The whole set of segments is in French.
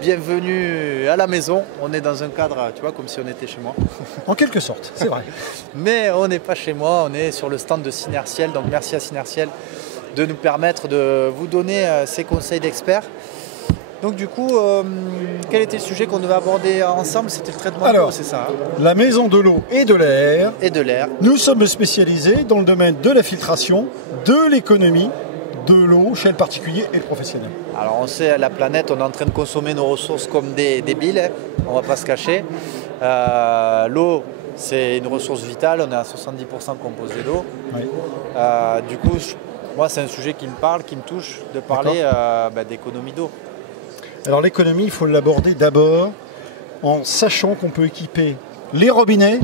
bienvenue à la maison. On est dans un cadre, tu vois, comme si on était chez moi. En quelque sorte, c'est vrai. Mais on n'est pas chez moi, on est sur le stand de Synertiel. Donc merci à Synertiel de nous permettre de vous donner ces conseils d'experts. Donc du coup, quel était le sujet qu'on devait aborder ensemble? C'était le traitement de l'eau, c'est ça, hein? La maison de l'eau et de l'air. Et de l'air. Nous sommes spécialisés dans le domaine de la filtration, de l'économie, de l'eau chez le particulier et le professionnel. Alors on sait, la planète, on est en train de consommer nos ressources comme des débiles, hein, on ne va pas se cacher. L'eau, c'est une ressource vitale, on est à 70% composé d'eau. Oui. Du coup, moi c'est un sujet qui me parle, qui me touche, de parler d'économie d'eau. Alors l'économie, il faut l'aborder d'abord en sachant qu'on peut équiper les robinets,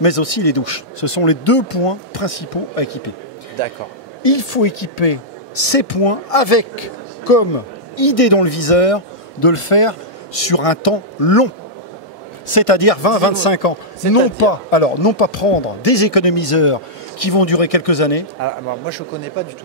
mais aussi les douches. Ce sont les deux points principaux à équiper. D'accord. Il faut équiper ces points avec comme idée dans le viseur de le faire sur un temps long, c'est-à-dire 20-25 ans. Non pas prendre des économiseurs qui vont durer quelques années. Alors, moi je ne connais pas du tout.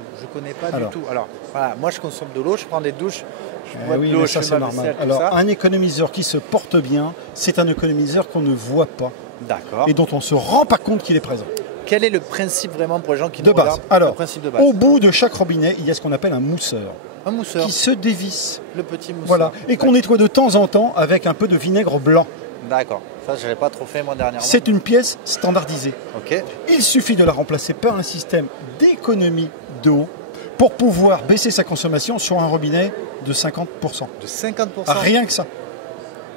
Alors voilà, moi je consomme de l'eau, je prends des douches, je bois de l'eau, ça c'est normal. Alors un économiseur qui se porte bien, c'est un économiseur qu'on ne voit pas. D'accord. Et dont on ne se rend pas compte qu'il est présent. Quel est le principe vraiment pour les gens qui de nous base. regardent? Alors, le principe de base. Au bout de chaque robinet, il y a ce qu'on appelle un mousseur. Un mousseur. Qui se dévisse. Le petit mousseur. Voilà. Et qu'on nettoie de temps en temps avec un peu de vinaigre blanc. D'accord. Ça, je ne l'ai pas trop fait moi dernièrement. C'est une pièce standardisée. Ok. Il suffit de la remplacer par un système d'économie d'eau pour pouvoir baisser sa consommation sur un robinet de 50%. De 50%? Rien que ça.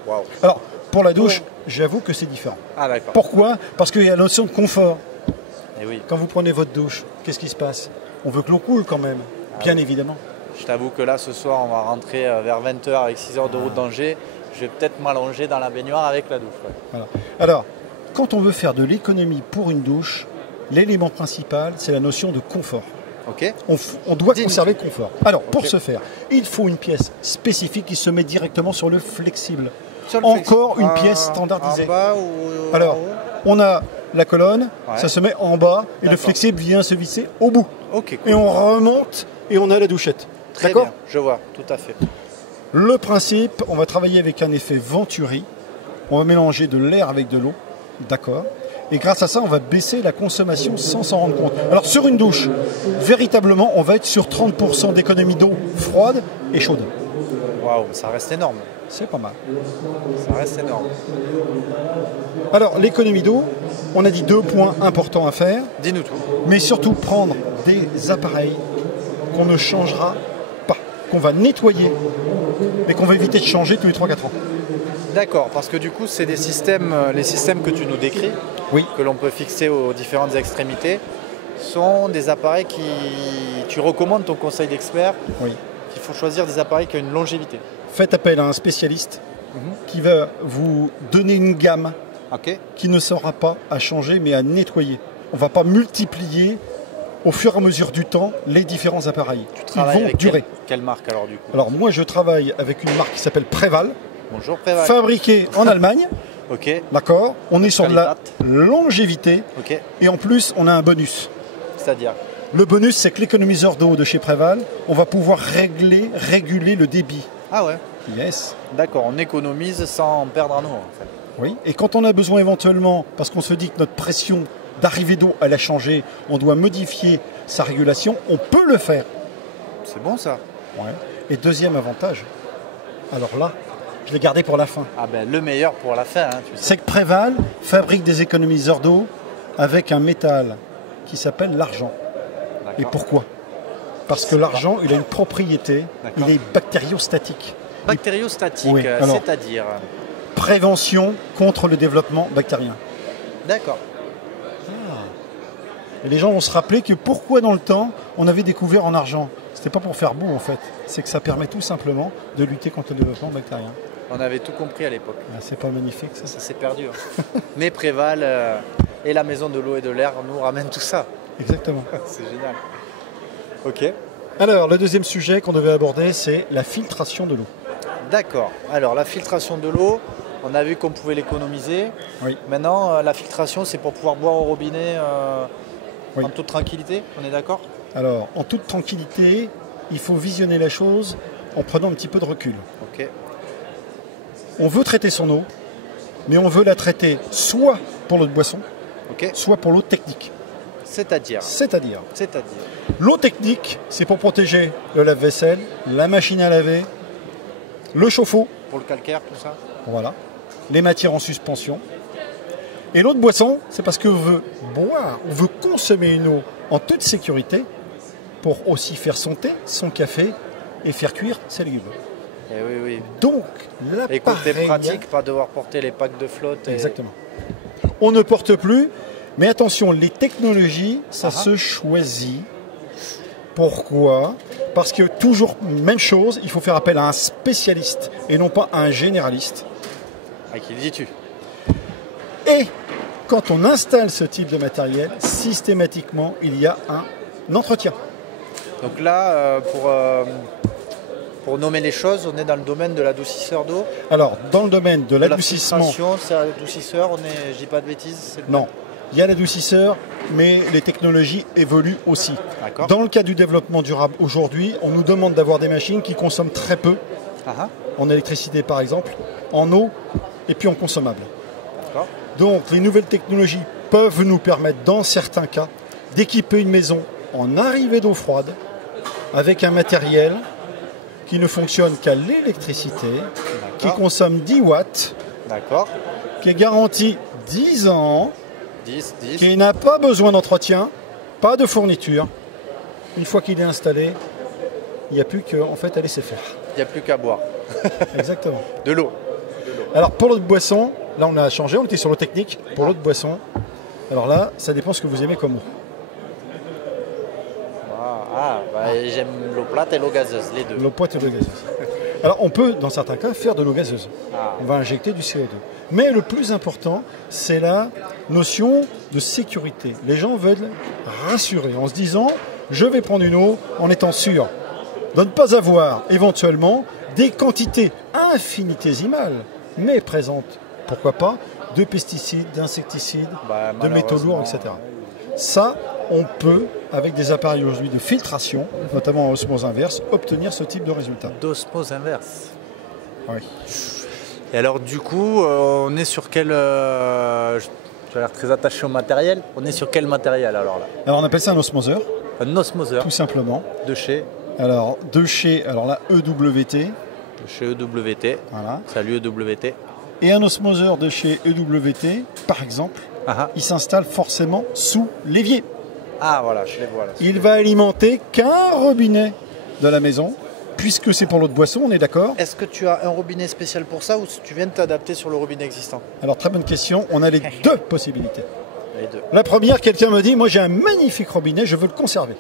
Waouh. Alors, pour la douche, j'avoue que c'est différent. Ah d'accord. Pourquoi? Parce qu'il y a la notion de confort. Et oui. Quand vous prenez votre douche, qu'est-ce qui se passe? On veut que l'eau coule quand même, bien évidemment. Je t'avoue que là, ce soir, on va rentrer vers 20h avec 6 heures de route d'Angers. Je vais peut-être m'allonger dans la baignoire avec la douche. Ouais. Voilà. Alors, quand on veut faire de l'économie pour une douche, l'élément principal, c'est la notion de confort. Okay. On doit conserver le confort. Alors, pour ce faire, il faut une pièce spécifique qui se met directement sur le flexible. Encore une pièce standardisée. En bas ou alors, en haut? On a la colonne, ça se met en bas et le flexible vient se visser au bout. Okay, cool. Et on remonte et on a la douchette. Très bien, je vois, tout à fait. Le principe, on va travailler avec un effet Venturi. On va mélanger de l'air avec de l'eau. D'accord. Et grâce à ça, on va baisser la consommation sans s'en rendre compte. Alors sur une douche, véritablement, on va être sur 30% d'économie d'eau froide et chaude. Waouh, ça reste énorme. C'est pas mal. Ça reste énorme. Alors l'économie d'eau, on a dit 2 points importants à faire. Dis-nous tout. Mais surtout prendre des appareils qu'on ne changera pas, qu'on va nettoyer, mais qu'on va éviter de changer tous les 3-4 ans. D'accord, parce que du coup, c'est des systèmes, les systèmes que tu nous décris, que l'on peut fixer aux différentes extrémités, sont des appareils qui... Tu recommandes ton conseil d'expert qu'il faut choisir des appareils qui ont une longévité. Faites appel à un spécialiste qui va vous donner une gamme qui ne sera pas à changer, mais à nettoyer. On ne va pas multiplier au fur et à mesure du temps les différents appareils. Tu travailles avec durer. Quelle marque alors du coup? Alors moi je travaille avec une marque qui s'appelle Préval. Bonjour Préval. Fabriquée en Allemagne. Ok. D'accord. On est sur de la longévité. Ok. Et en plus on a un bonus. C'est-à-dire? Le bonus, c'est que l'économiseur d'eau de chez Préval, on va pouvoir réguler le débit. Ah ouais? Yes. D'accord, on économise sans en perdre en eau en fait. Oui, et quand on a besoin éventuellement, parce qu'on se dit que notre pression d'arrivée d'eau, elle a changé, on doit modifier sa régulation, on peut le faire. C'est bon ça. Ouais. Et deuxième avantage, alors là, je l'ai gardé pour la fin. Ah ben le meilleur pour la fin, hein, tu sais. C'est que Préval fabrique des économiseurs d'eau avec un métal qui s'appelle l'argent. Et pourquoi? Parce que l'argent, il a une propriété, il est bactériostatique. Bactériostatique, oui. c'est-à-dire? Prévention contre le développement bactérien. D'accord. Et les gens vont se rappeler que pourquoi dans le temps, on avait découvert en argent. C'était pas pour faire beau en fait, c'est que ça permet tout simplement de lutter contre le développement bactérien. On avait tout compris à l'époque. Ah, c'est pas magnifique ça? Ça s'est perdu. Hein. Mais Préval et la maison de l'eau et de l'air nous ramènent tout ça. Exactement. C'est génial. Ok. Alors, le deuxième sujet qu'on devait aborder, c'est la filtration de l'eau. D'accord. Alors, la filtration de l'eau, on a vu qu'on pouvait l'économiser. Oui. Maintenant, la filtration, c'est pour pouvoir boire au robinet en toute tranquillité, on est d'accord? Alors, en toute tranquillité, il faut visionner la chose en prenant un petit peu de recul. Ok. On veut traiter son eau, mais on veut la traiter soit pour l'eau de boisson, soit pour l'eau technique. C'est-à-dire l'eau technique, c'est pour protéger le lave-vaisselle, la machine à laver, le chauffe-eau. Pour le calcaire, tout ça. Voilà. Les matières en suspension. Et l'eau de boisson, c'est parce qu'on veut boire, on veut consommer une eau en toute sécurité pour aussi faire son thé, son café et faire cuire ses légumes. Et oui. Donc, et côté pratique, pas devoir porter les packs de flotte. Exactement. On ne porte plus, mais attention, les technologies, ça se choisit. Pourquoi? Parce que toujours, même chose, il faut faire appel à un spécialiste et non pas à un généraliste. À qui le dis-tu? Et quand on installe ce type de matériel, systématiquement, il y a un entretien. Donc là, pour nommer les choses, on est dans le domaine de l'adoucisseur d'eau. Alors, dans le domaine de l'adoucissement... C'est l'adoucisseur, je dis pas de bêtises. Non, il y a l'adoucisseur, mais les technologies évoluent aussi. Dans le cas du développement durable aujourd'hui, on nous demande d'avoir des machines qui consomment très peu, en électricité par exemple, en eau et puis en consommable. Donc les nouvelles technologies peuvent nous permettre, dans certains cas, d'équiper une maison en arrivée d'eau froide avec un matériel qui ne fonctionne qu'à l'électricité, qui consomme 10 watts, qui est garanti 10 ans, qui n'a pas besoin d'entretien, pas de fourniture. Une fois qu'il est installé, il n'y a plus qu'à fait, laisser faire. Il n'y a plus qu'à boire. Exactement. De l'eau. Alors pour l'eau de boisson, là on a changé, on était sur l'eau technique. Pour l'eau de boisson, alors là, ça dépend ce que vous aimez comme eau. J'aime l'eau plate et l'eau gazeuse, les deux. L'eau plate et l'eau gazeuse. Alors on peut, dans certains cas, faire de l'eau gazeuse. On va injecter du CO2. Mais le plus important, c'est la notion de sécurité. Les gens veulent rassurer en se disant, je vais prendre une eau en étant sûr de ne pas avoir éventuellement des quantités infinitésimales, mais présentes, pourquoi pas, de pesticides, d'insecticides, de métaux lourds, etc. Ça, on peut, avec des appareils aujourd'hui de filtration, notamment en osmose inverse, obtenir ce type de résultat. D'osmose inverse. Oui. Et alors du coup, on est sur quel... tu as l'air très attaché au matériel. On est sur quel matériel alors là? Alors on appelle ça un osmoseur. Un osmoseur. Tout simplement. De chez? Alors là, EWT. De chez EWT. Voilà. Salut EWT. Et un osmoseur de chez EWT, par exemple, il s'installe forcément sous l'évier. Ah voilà, je les vois là. Il va alimenter qu'un robinet de la maison, puisque c'est pour l'eau de boisson, on est d'accord? Est-ce que tu as un robinet spécial pour ça ou tu viens de t'adapter sur le robinet existant? Alors très bonne question, on a les deux possibilités. Les deux. La première, quelqu'un me dit, moi j'ai un magnifique robinet, je veux le conserver.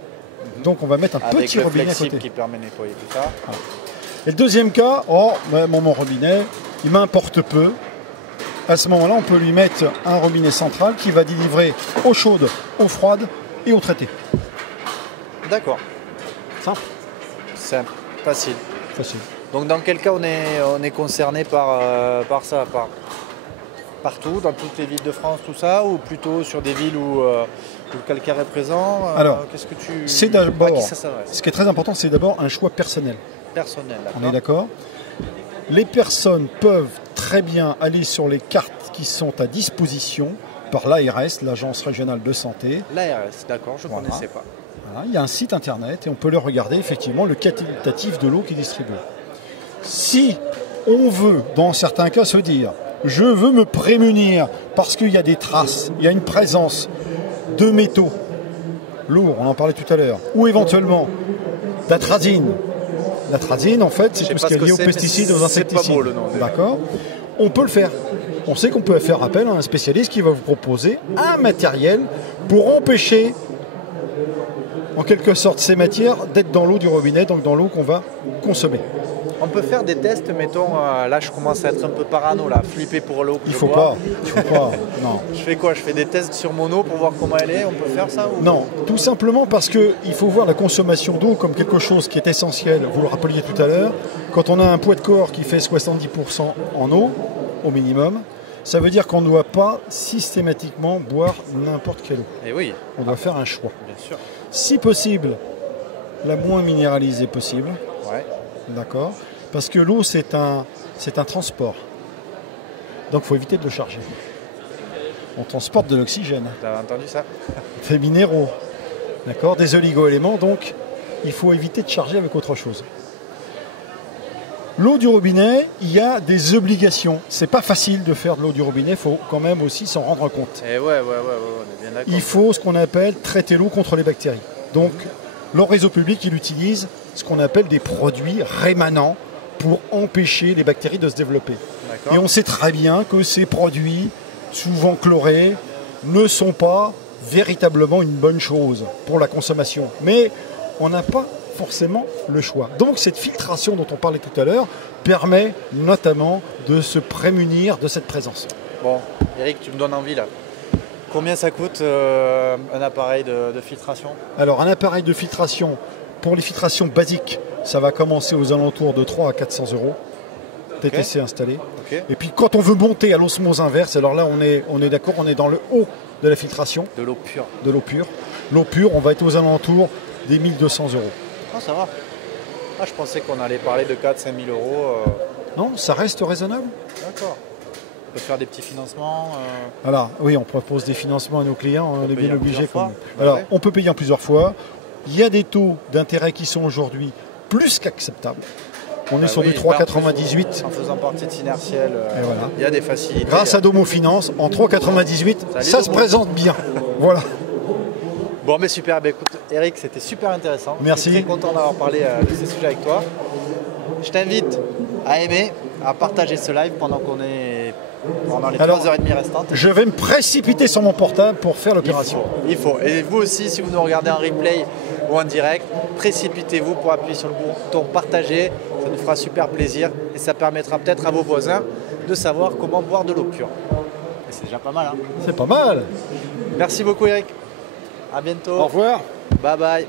Donc on va mettre un petit robinet à côté. Qui permet de nettoyer tout ça. Voilà. Et le deuxième cas, mon robinet, il m'importe peu. À ce moment-là, on peut lui mettre un robinet central qui va délivrer eau chaude, eau froide et eau traitée. D'accord. Simple. Simple. Facile. Facile. Donc dans quel cas on est concerné par ça, partout, dans toutes les villes de France, tout ça, ou plutôt sur des villes où le calcaire est présent? Alors, qu'est-ce que tu... c'est d'abord, ce qui est très important, c'est d'abord un choix personnel. Personnel, d'accord. On est d'accord? Les personnes peuvent très bien aller sur les cartes qui sont à disposition par l'ARS, l'Agence régionale de santé. L'ARS, d'accord, je ne connaissais pas. Voilà, il y a un site internet et on peut le regarder effectivement, le quantitatif de l'eau qui est distribué. Si on veut, dans certains cas, se dire je veux me prémunir parce qu'il y a des traces, il y a une présence de métaux lourds, on en parlait tout à l'heure, ou éventuellement d'atrazine. L'atrazine, en fait, c'est tout ce qui est lié aux pesticides, aux insecticides. D'accord? On peut le faire. On sait qu'on peut faire appel à un spécialiste qui va vous proposer un matériel pour empêcher, en quelque sorte, ces matières d'être dans l'eau du robinet, donc dans l'eau qu'on va consommer. On peut faire des tests, mettons, là je commence à être un peu parano, là, flipper pour l'eau. Il faut pas, non. Je fais quoi? Je fais des tests sur mon eau pour voir comment elle est? On peut faire ça ou... Non, tout simplement parce qu'il faut voir la consommation d'eau comme quelque chose qui est essentiel. Vous le rappeliez tout à l'heure, quand on a un poids de corps qui fait 70% en eau, au minimum, ça veut dire qu'on ne doit pas systématiquement boire n'importe quelle eau. Et oui. On doit faire un choix. Bien sûr. Si possible, la moins minéralisée possible. Ouais. D'accord? Parce que l'eau, c'est un transport. Donc il faut éviter de le charger. On transporte de l'oxygène. Vous avez entendu ça? Des minéraux, d'accord, des oligo-éléments, donc il faut éviter de charger avec autre chose. L'eau du robinet, il y a des obligations. C'est pas facile de faire de l'eau du robinet, il faut quand même aussi s'en rendre compte. Et ouais, on est bien d'accord. Il faut ce qu'on appelle traiter l'eau contre les bactéries. Donc le réseau public, il utilise ce qu'on appelle des produits rémanents pour empêcher les bactéries de se développer. Et on sait très bien que ces produits, souvent chlorés, ne sont pas véritablement une bonne chose pour la consommation. Mais on n'a pas forcément le choix. Donc cette filtration dont on parlait tout à l'heure permet notamment de se prémunir de cette présence. Bon, Eric, tu me donnes envie là. Combien ça coûte un appareil de filtration? Alors un appareil de filtration, pour les filtrations basiques, ça va commencer aux alentours de 300 à 400 €. TTC installé. Et puis quand on veut monter à l'osmose inverse, alors là on est d'accord, on est dans le haut de la filtration. De l'eau pure. De l'eau pure. L'eau pure, on va être aux alentours des 1200 €. Ah, ça va. Ah, je pensais qu'on allait parler de 4 000 à 5 000 €. Non, ça reste raisonnable. D'accord. On peut faire des petits financements. Voilà, oui, on propose des financements à nos clients, on est bien obligé. Alors, ouais. On peut payer en plusieurs fois. Il y a des taux d'intérêt qui sont aujourd'hui plus qu'acceptables. On est sur du 3,98. En faisant partie de Synertiel, voilà. Il y a des facilités. Grâce à Domo Finance, en 3,98, ça se présente bien. Voilà. Bon, mais super. Bah, écoute, Eric, c'était super intéressant. Merci. Je suis très content d'avoir parlé de ces sujets avec toi. Je t'invite à aimer, à partager ce live pendant les 3h30 restantes. Je vais me précipiter sur mon portable pour faire l'opération. Il faut. Et vous aussi, si vous nous regardez en replay ou en direct, précipitez-vous pour appuyer sur le bouton partager. Ça nous fera super plaisir et ça permettra peut-être à vos voisins de savoir comment boire de l'eau pure. Et c'est déjà pas mal. Hein. C'est pas mal. Merci beaucoup, Eric. À bientôt. Au revoir. Bye bye.